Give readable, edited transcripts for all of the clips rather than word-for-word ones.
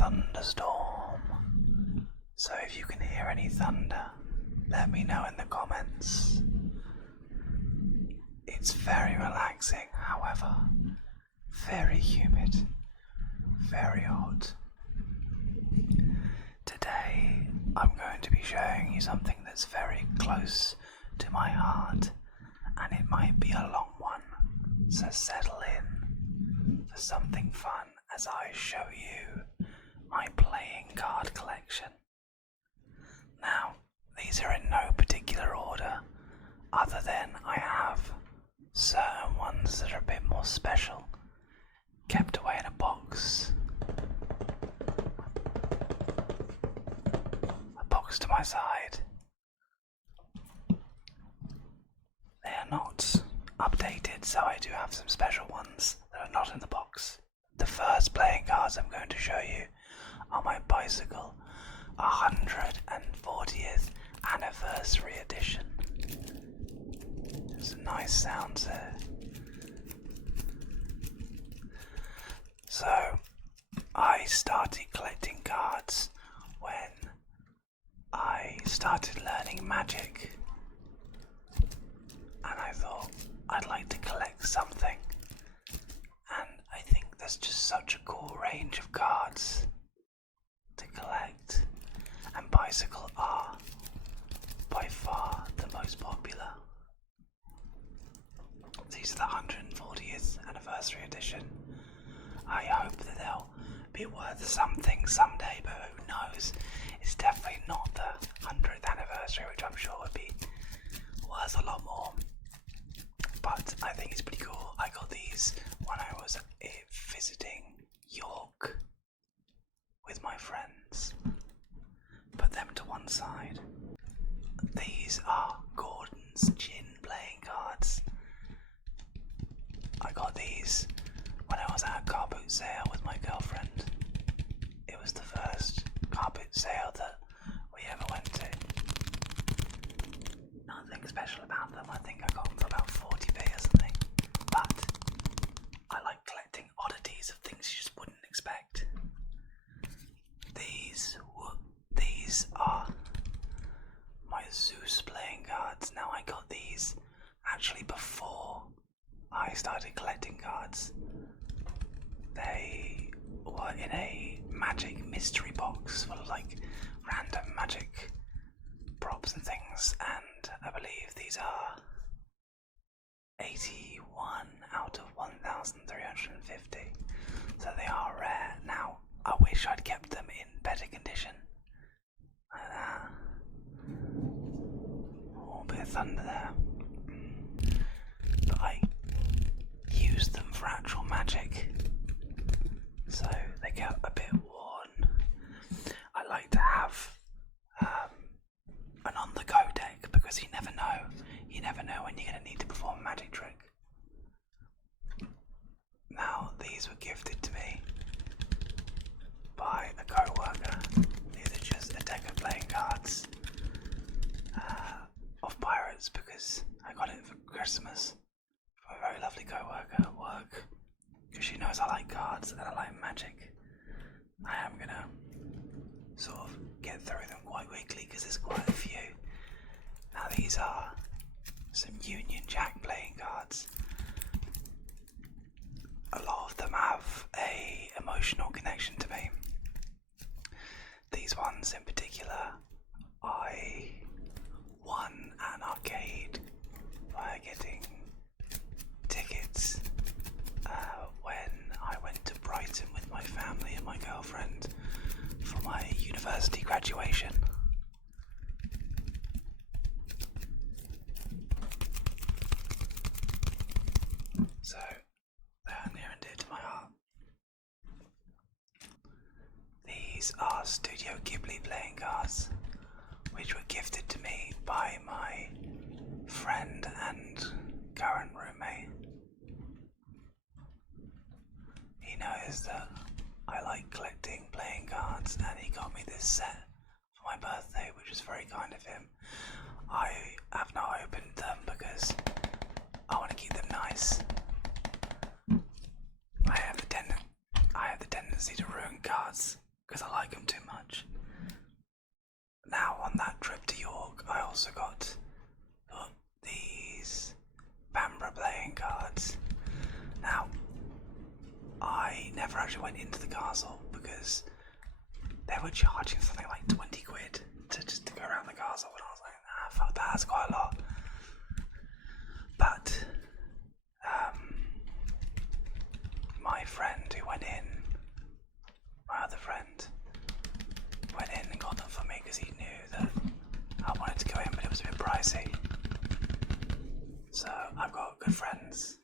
thunderstorm. So if you can hear any thunder, let me know in the comments. It's very relaxing, however, very humid, very hot. Today I'm going to be showing you something that's very close to my heart, and it might be a long one, so settle in for something fun as I show you my playing card collection. Now, these are in no particular order, other than I have certain ones that are a bit more special, kept away in a box. A box to my side. They are not updated, so I do have some special ones that are not in the box. The first playing cards I'm going to show you are my Bicycle 140th Anniversary Edition. There's a nice sound there. So, I started collecting cards when I started learning Magic, and I thought I'd like to collect something, and I think there's just such a cool range of cards to collect, and Bicycle are by far the most popular. These are the 140th Anniversary Edition. I hope that they'll be worth something someday, but who knows? It's definitely not the 100th anniversary, which I'm sure would be worth a lot more. But I think it's pretty cool. I got these when I was visiting York with my friends. Put them to one side. These are Gordon's Gin playing cards. I got these when I was at a car boot sale with my girlfriend. It was the first car boot sale that we ever went to. Nothing special about them. I think I got them for about 40p or something. But I like collecting oddities of things you just wouldn't expect. These are my Zeus playing cards. Now, I got these actually before I started collecting cards. They were in a Magic mystery box full of like random Magic props and things, and I believe these are 81 out of 1,350, so they are rare. Now, I wish I'd kept them in better condition. Like that. Oh, a bit of thunder there. But I used them for actual Magic, so they get a bit worn. I like to have an on-the-go deck, because you never know when you're going to need to perform a magic trick. Now, these were gifted to me by a co-worker. These are just a deck of playing cards of Pirates, because I got it for Christmas from a very lovely co-worker at work, because she knows I like cards and I like Magic. I am going to sort of get through them quite quickly because there's quite a few. Now, these are some Union Jack playing cards. A lot of them have a emotional connection to me. These ones in particular, I won at an arcade by getting tickets when I went to Brighton with my family and my girlfriend for my university graduation. So, they are near and dear to my heart. These are Studio Ghibli playing cards, which were gifted to me by my friend and current roommate. He knows that I like collecting playing cards, and he got me this set for my birthday, which was very kind of him. I have not opened them because I want to keep them nice. I have the tendency to ruin cards because I like them too much. Now, on that trip to York, I also got these Bambra playing cards. Now, I never actually went into the castle because they were charging something like 20 quid to go around the castle, and I was like, nah, fuck that, that's quite a lot. But my friend who went in, my other friend, went in and got them for me because he knew that I wanted to go in, but it was a bit pricey. So I've got good friends.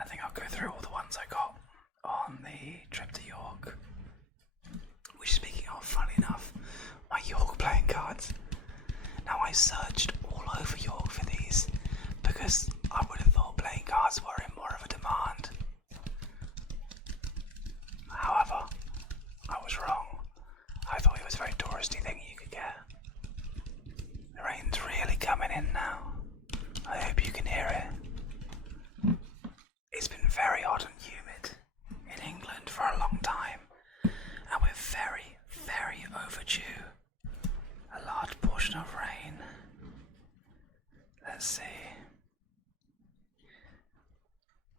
I think I'll go through all the ones I got on the trip to York. Which, speaking of, funny enough, my York playing cards. Now, I searched all over York for these because I would have thought playing cards were in more of a demand. However, I was wrong. I thought it was a very touristy thing you could get. The rain's really coming in now. I hope you can hear it. It's been very hot and humid in England for a long time, and we're very, very overdue a large portion of rain. Let's see.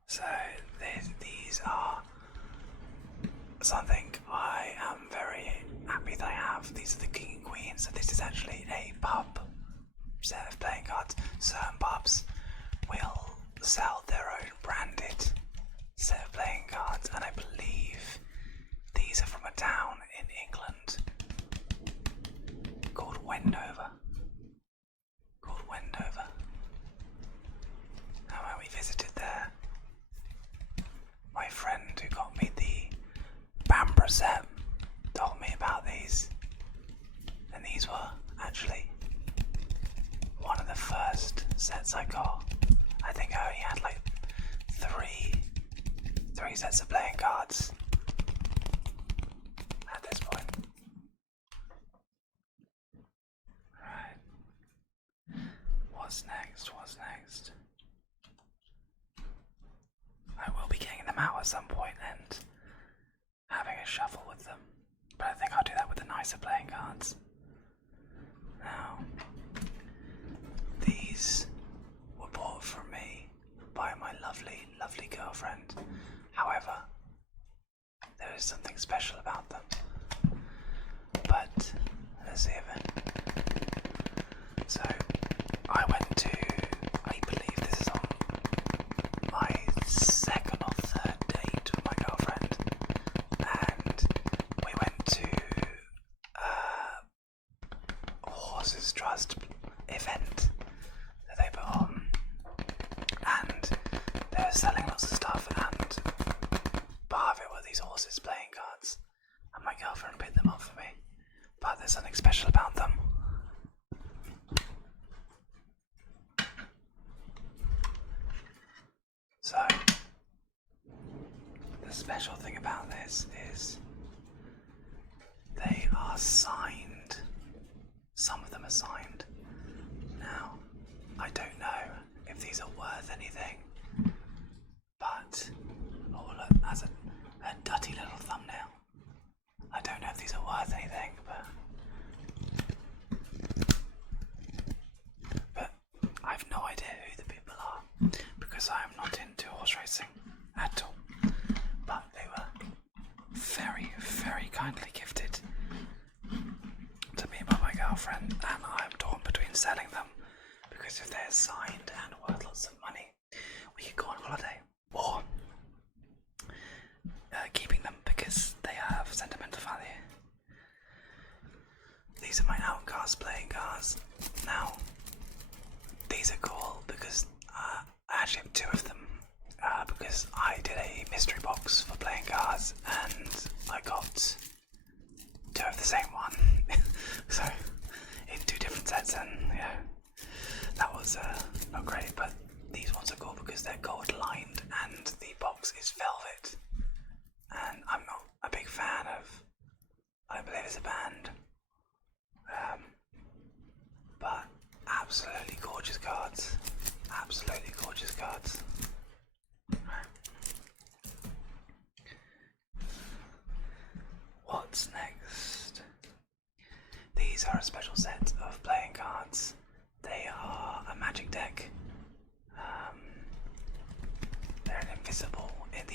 So these are something I am very happy that I have. These are the King and Queen, so this is actually a pub set of playing cards. Certain pubs will sell their own branded set of playing cards, and I believe these are from a town in England called Wendover. And when we visited there, my friend who got me the Bambra set told me about these, and these were actually one of the first sets I got. I think I only had like three sets of playing cards at this point. Right. What's next? I will be getting them out at some point and having a shuffle with them, but I think I'll do that with the nicer playing cards. Now, these were bought for me by my lovely, lovely girlfriend. However, there is something special about them. But let's see if it. So I went to, I believe this is on my second or third date with my girlfriend, and we went to a Horses Trust event that they put on, and they were selling lots of stuff, and part of it were these horses playing cards, and my girlfriend picked them up for me. But there's something special about them. So, the special thing about this is they are signed. Some of them are signed. Now, I don't know if these are worth anything, but, oh look, that's a dutty little thumbnail. I don't know if these are worth anything, but I've no idea who the people are because I am not into horse racing at all. But they were very, very kindly gifted to me by my girlfriend, and I'm torn between selling them because if they're signed and worth lots of money, we could go on holiday, or keeping them because they have sentimental value. These are my Outcast playing cards. Now, these are cool because I actually have two of them because I did a mystery box for playing cards and I got two of the same one. So, in two different sets, and yeah, that was not great, but these ones are cool because they're gold lined and the box is velvet. And I'm not a big fan of, I believe it's a band, but absolutely gorgeous cards, absolutely gorgeous cards. these are a special set of playing cards. They are a magic deck. They're the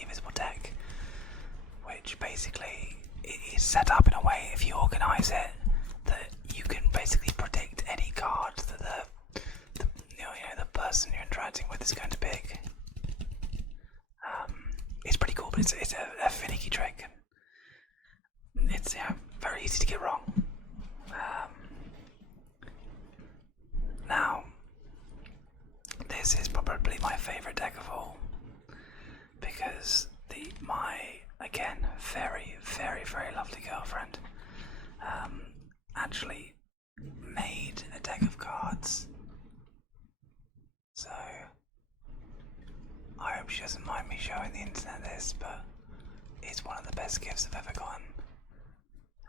invisible deck, which basically is set up in a way, if you organise it, that you can basically predict any card that the person you're interacting with is going to pick. It's pretty cool, but it's a finicky trick. It's very easy to get wrong. Now, this is probably my favourite deck of all, because my again very, very, very lovely girlfriend actually made a deck of cards. So I hope she doesn't mind me showing the internet this, but it's one of the best gifts I've ever gotten.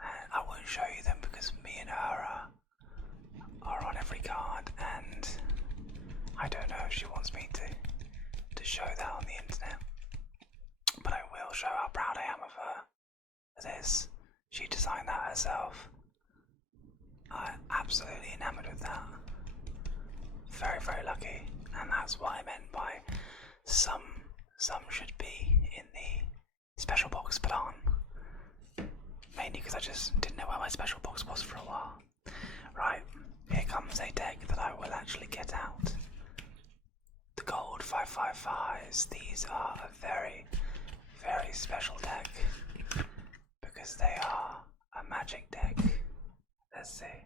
And I won't show you them because me and her are on every card, and I don't know if she wants me to show that on the internet. But I will show how proud I am of her for this. She designed that herself. I'm absolutely enamored with that. Very, very lucky, and that's what I meant by some should be in the special box put on. Mainly because I just didn't know where my special box was for a while. Right, here comes a deck that I will actually get out. The gold 555s. These are a very, very special deck because they are a magic deck. Let's see.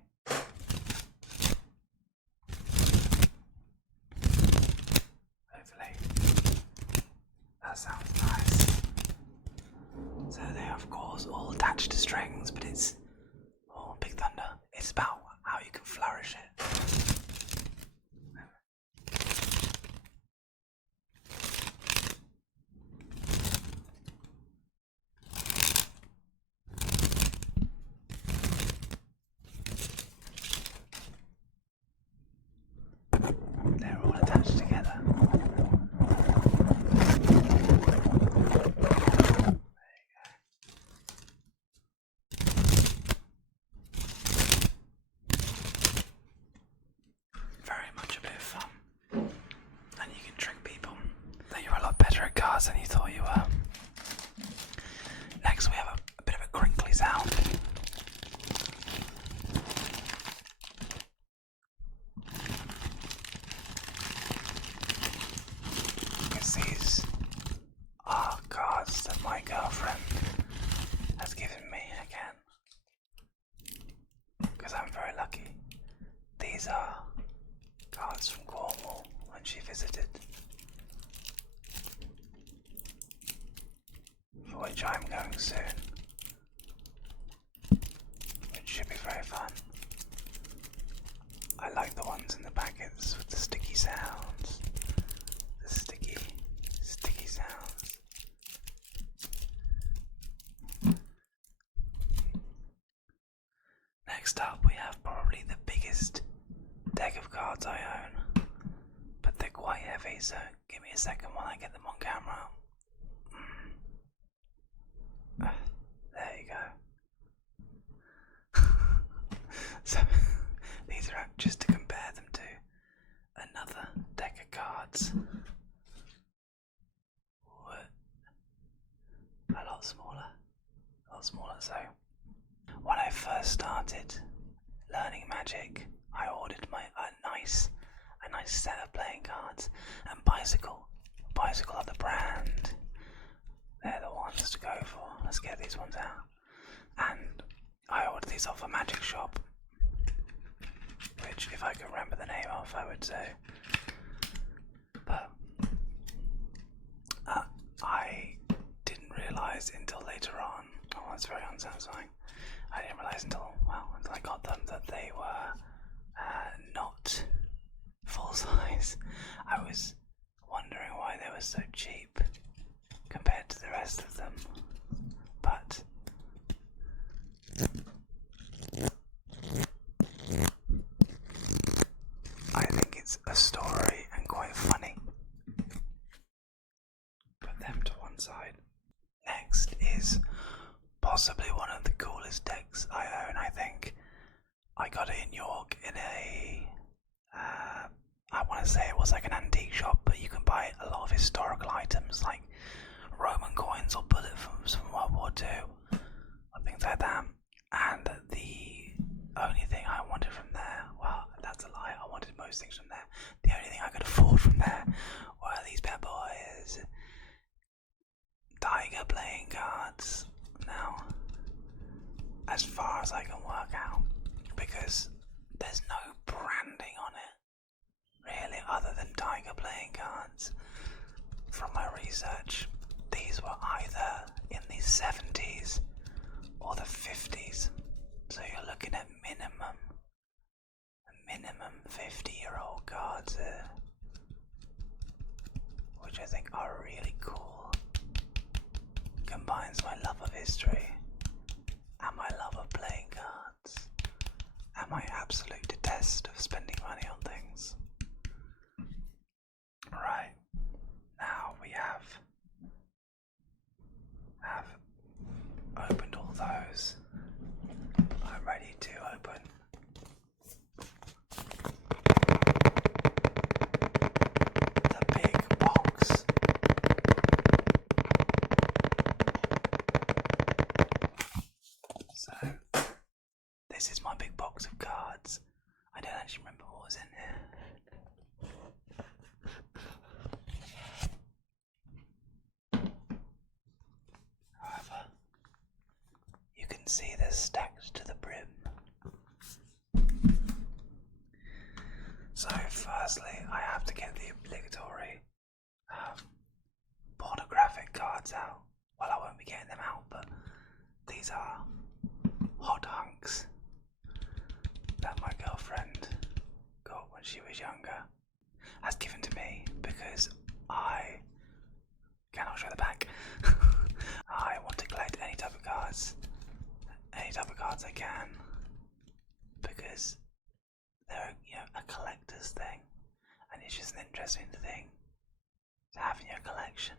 Hopefully that sounds nice. So they are of course all attached to strings, but it's Big Thunder. It's about how you can flourish it. They're all attached together. Than you thought you were. Next we have a bit of a crinkly sound. Because these are cards that my girlfriend has given me again. Because I'm very lucky. These are cards from Cornwall when she visited. For which I'm going soon, which should be very fun. I like the ones in the packets with the sticky sounds, the sticky sounds. Next up we have probably the biggest deck of cards I own, but they're quite heavy, so give me a second while I get them on camera. There you go. So these are just to compare them to another deck of cards. A lot smaller. So when I first started learning Magic, I ordered a nice set of playing cards, and Bicycle are the brand. They're the ones to go for. Let's get these ones out. And I ordered these off a magic shop, which if I could remember the name of, I would say. But I didn't realise until later on, that's very unsatisfying. I didn't realise until I got them that they were not full size. I was wondering why they were so cheap compared to the rest of them, but I think it's a story and quite funny. Put them to one side. Next is possibly one of the coolest decks I own, I think. I got it in York in a, I want to say it was like an antique shop, but you can buy a lot of historical items like Roman coins or bullet from World War II or things like that. And the only thing I wanted from there, well, that's a lie, I wanted most things from there. The only thing I could afford from there were these bad boys. Tiger playing cards. Now, as far as I can work out, because there's no branding on it, really, other than Tiger playing cards. From my research, these were either in the 70s or the 50s. So you're looking at minimum 50-year-old cards here, which I think are really cool. Combines my love of history and my love of playing cards and my absolute detest of spending money on things. Right, now we have opened all those. I'm ready to open the big box. So, this is my big box of cards. I don't actually remember what was in here. However, you can see they're stacked to the brim. So firstly, I have to get the obligatory pornographic cards out. Well, I won't be getting them out, but these are hot hunks that my girlfriend got when she was younger, has given to me because I cannot show the back. I want to collect any type of cards I can, because they're, a collector's thing, and it's just an interesting thing to have in your collection.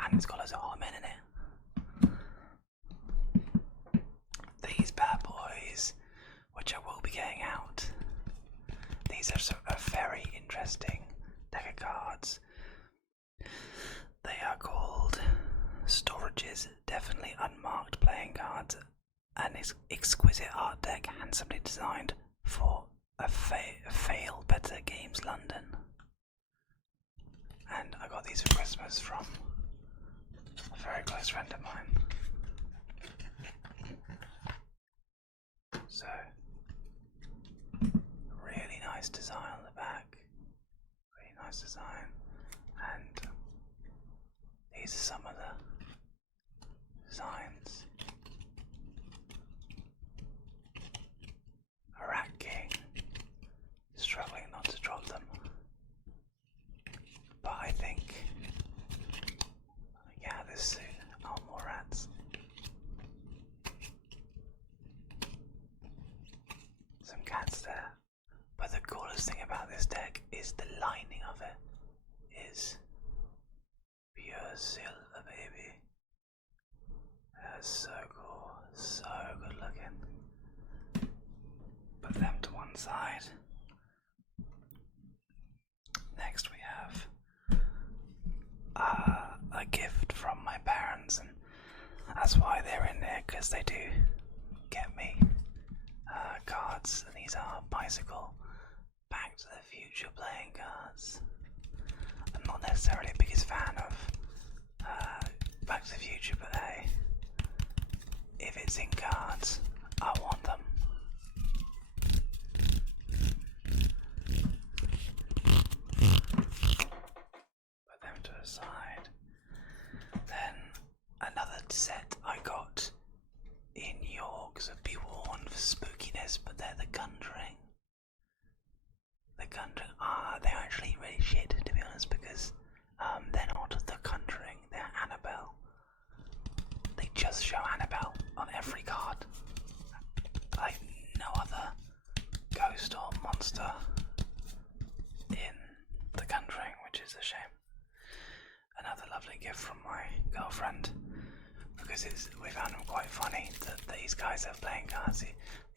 And it's got loads of hot men in it. These bad boys, which I will be getting out, these are a very interesting deck of cards. They are called Storage's Definitely Unmarked Playing Cards, an exquisite art deck handsomely designed for a Fail Better Games London. And I got these for Christmas from a very close friend of mine. So, really nice design on the back. Really nice design. And these are some of the designs. A rat king. Struggling not to drop them. But I think this soon. Oh, more rats. Some cats there. But the coolest thing about this deck is the lining of it is pure silver, baby. That's so cool. So good looking. Put them to one side. Next we have a gift from my parents, and that's why they're in there, because they do get me cards, and these are bicycle Back to the Future playing cards. I'm not necessarily the biggest fan of Back to the Future, but hey, if it's in cards, I want them. Put them to the side. Then another set I got in Yorks of Be Warned for spookiness, but they're The Conjuring. The Conjuring, they're actually really shit, to be honest, because they're not The Conjuring, they're Annabelle. They just show Annabelle on every card. Like no other ghost or monster in The Conjuring, which is a shame. Another lovely gift from my girlfriend, because we found them quite funny that these guys are playing cards.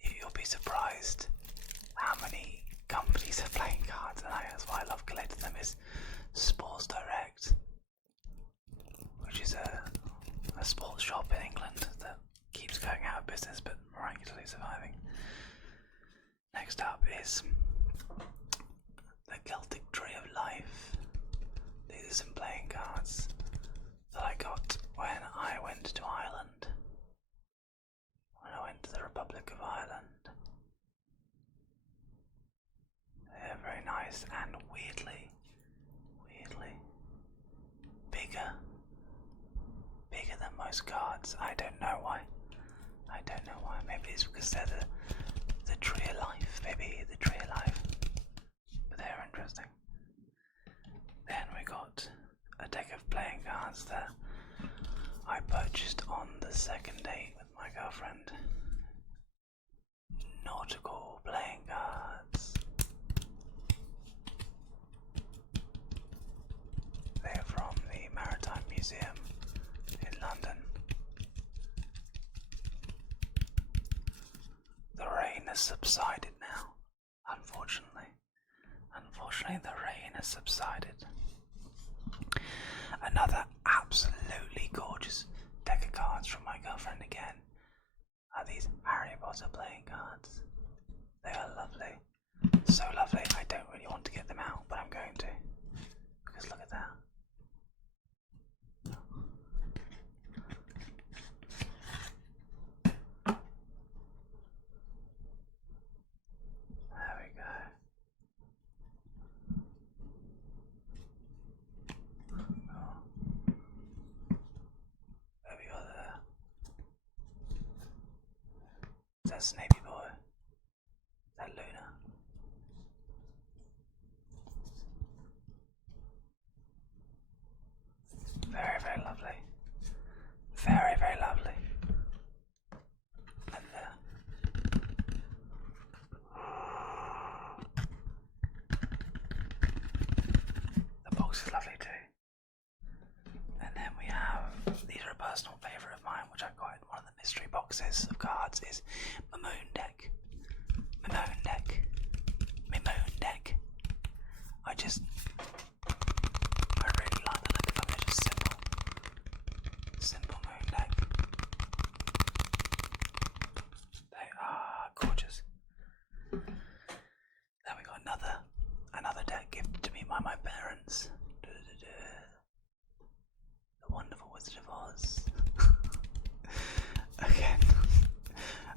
You'll be surprised how many companies are playing cards, and that's why I love collecting them. Is Sports Direct, which is a sports shop in England that keeps going out of business but miraculously surviving. Next up is the Celtic Tree of Life. These are some playing cards that I got when I went to Ireland. When I went to the Republic of Ireland. They're very nice and weirdly bigger than most cards. I don't know why. Maybe it's because they're the Tree of Life. Maybe the Tree of Life. But they're interesting. Then we got a deck of playing cards that I purchased on the second date with my girlfriend. Nautical playing cards. They're from the Maritime Museum in London. The rain has subsided now, unfortunately. Unfortunately, the rain has subsided. Another absolutely gorgeous deck of cards from my girlfriend again are these Harry Potter playing cards. They are lovely. So lovely. I don't really want to get them out, but I'm going to. Because look at that. There we go. There we go there. Is that Snappy Boy? Is that Luna? Very, very lovely. Very, very lovely. And the box is lovely too. And then we have, these are a personal favourite of mine, which I got in one of the mystery boxes of cards, is my Moon Deck. My Moon Deck. My Moon Deck. I really like the look of them. They're just simple Moon Deck. They are gorgeous. Then we got another deck gifted to me by my parents. The Wonderful Wizard of Oz. Again,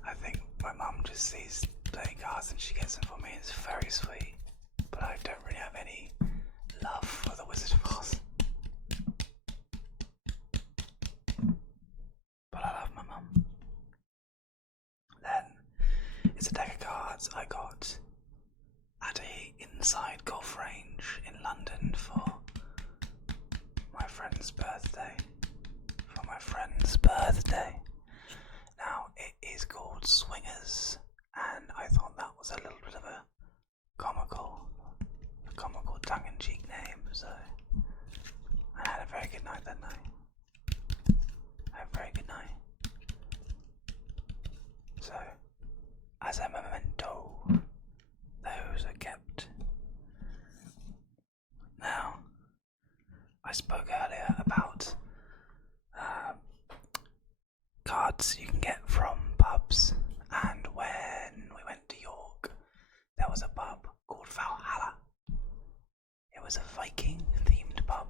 I think my mum just sees playing cards and she gets them for me. It's very sweet, but I don't really have any love for the Wizard of Oz. But I love my mum. Then it's a deck of cards I got at a inside golf range in London for my friend's birthday. Now it is called Swingers, and I thought that was a little bit of a comical tongue-in-cheek name, so I had a very good night that night. So, as a memento, those are kept. Now, I spoke earlier about cards you can get from pubs, and when we went to York, there was a pub called Valhalla. It was a Viking themed pub.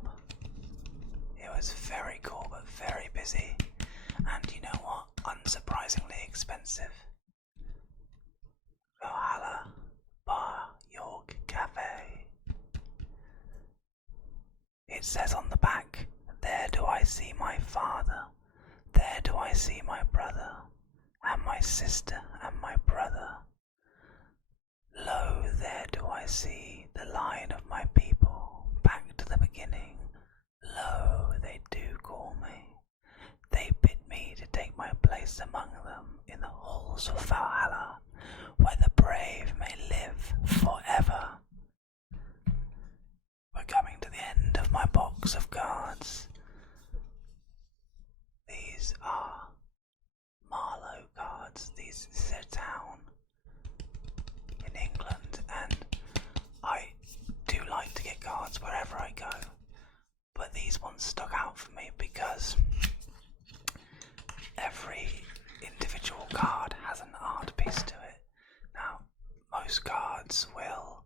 It was very cool but very busy, and you know what? Unsurprisingly expensive. Valhalla Bar York Cafe. It says on the back, "There do I see my father, there do I see my brother, and my sister and my brother. Lo, there do I see the line of my people, back to the beginning. Lo, they do call me. They bid me to take my place among them in the halls of Valhalla, where the brave may live forever." We're coming to the end of my box of cards. These are Marlowe cards. This is a town cards wherever I go, but these ones stuck out for me because every individual card has an art piece to it. Now, most cards will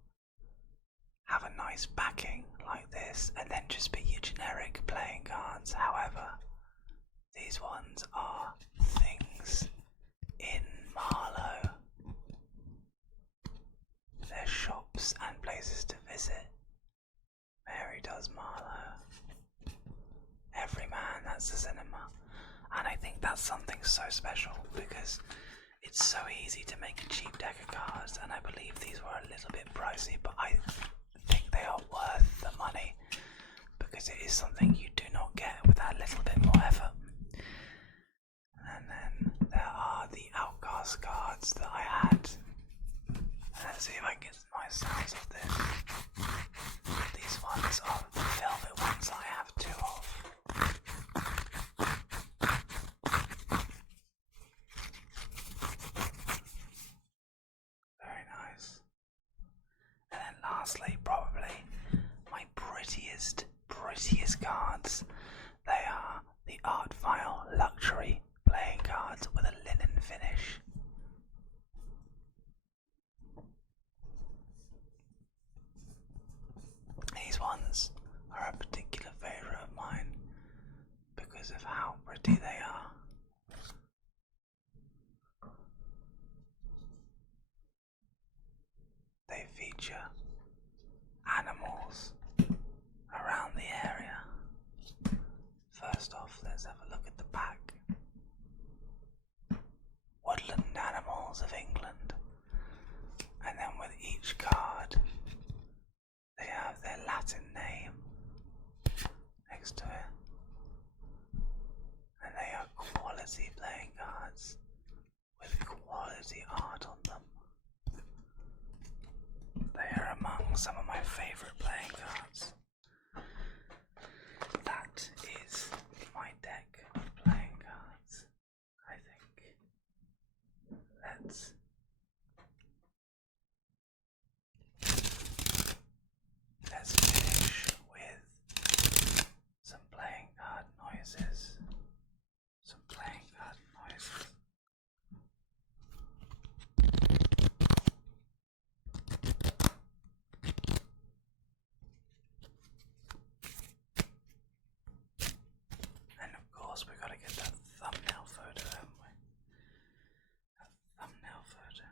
have a nice backing like this and then just be your generic playing cards. However, these ones are things in Marlow. They're shops and places to visit. Mary does Marlow. Every man, that's the cinema. And I think that's something so special because it's so easy to make a cheap deck of cards, and I believe these were a little bit pricey, but I think they are worth the money because it is something you do not get without a little bit more effort. And then there are the Outcast cards that I had. Let's see if I can get some nice sounds of this. These ones are the velvet ones that I have two of. Very nice. And then lastly, probably my prettiest cards. They are the Art File Luxury playing cards with a linen finish. These ones are a particular favourite of mine because of how pretty they are. They feature animals around the area. First off, let's have a look at the back. Woodland animals of England. And then with each card, they have their Latin name next to it. And they are quality playing cards with quality art on them. They are among some of my favourite playing cards. That is my deck of playing cards, I think. Let's finish with some playing card noises. Some playing card noises. And of course we gotta get that thumbnail photo, haven't we? That thumbnail photo.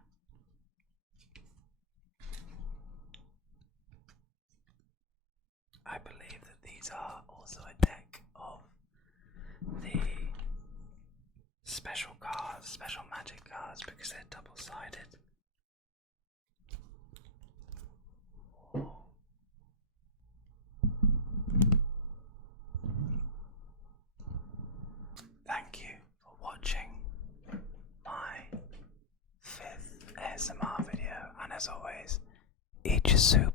I believe that these are also a deck of the special cards, special magic cards, because they're double-sided. Thank you for watching my 5th ASMR video, and as always, eat your soup.